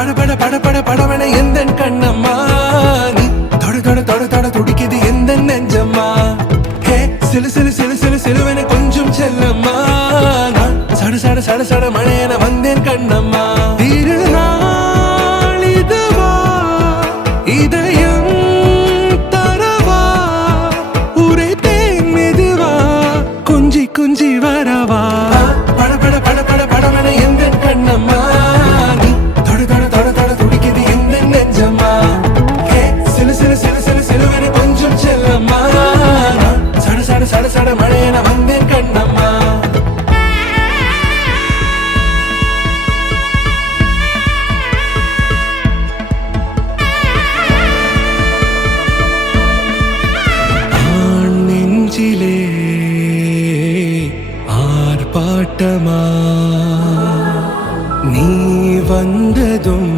பட பட பட படவன எந்த கண்ணம்மா நீ தொட தொட தொட தொட துடிக்குது எந்த நெஞ்சம்மா ஹே சிலு சிலு சிலு சிலு சிலுவன கொஞ்சம் செல்லம்மா நான் சட சட சட சட மழையன வந்தேன் கண்ணம்மா திருநாள் இதுவா இதயம் தரவா உரைத்தேன் மெதுவா குஞ்சி குஞ்சி வரவா பட பட பட பட படவன எந்த கண்ணம்மா நீ தொட தொட தொட தொட துடிக்குது எந்த நெஞ்சம்மா ஹே சிலு சிலு சிலு சிலு சிலுவன கொஞ்சம் செல்லம்மா நான் சட சட சட சட மழையன வந்தேன் கண்ணம்மா நெஞ்சிலே ஆர்ப்பாட்டமா நீ வந்ததும்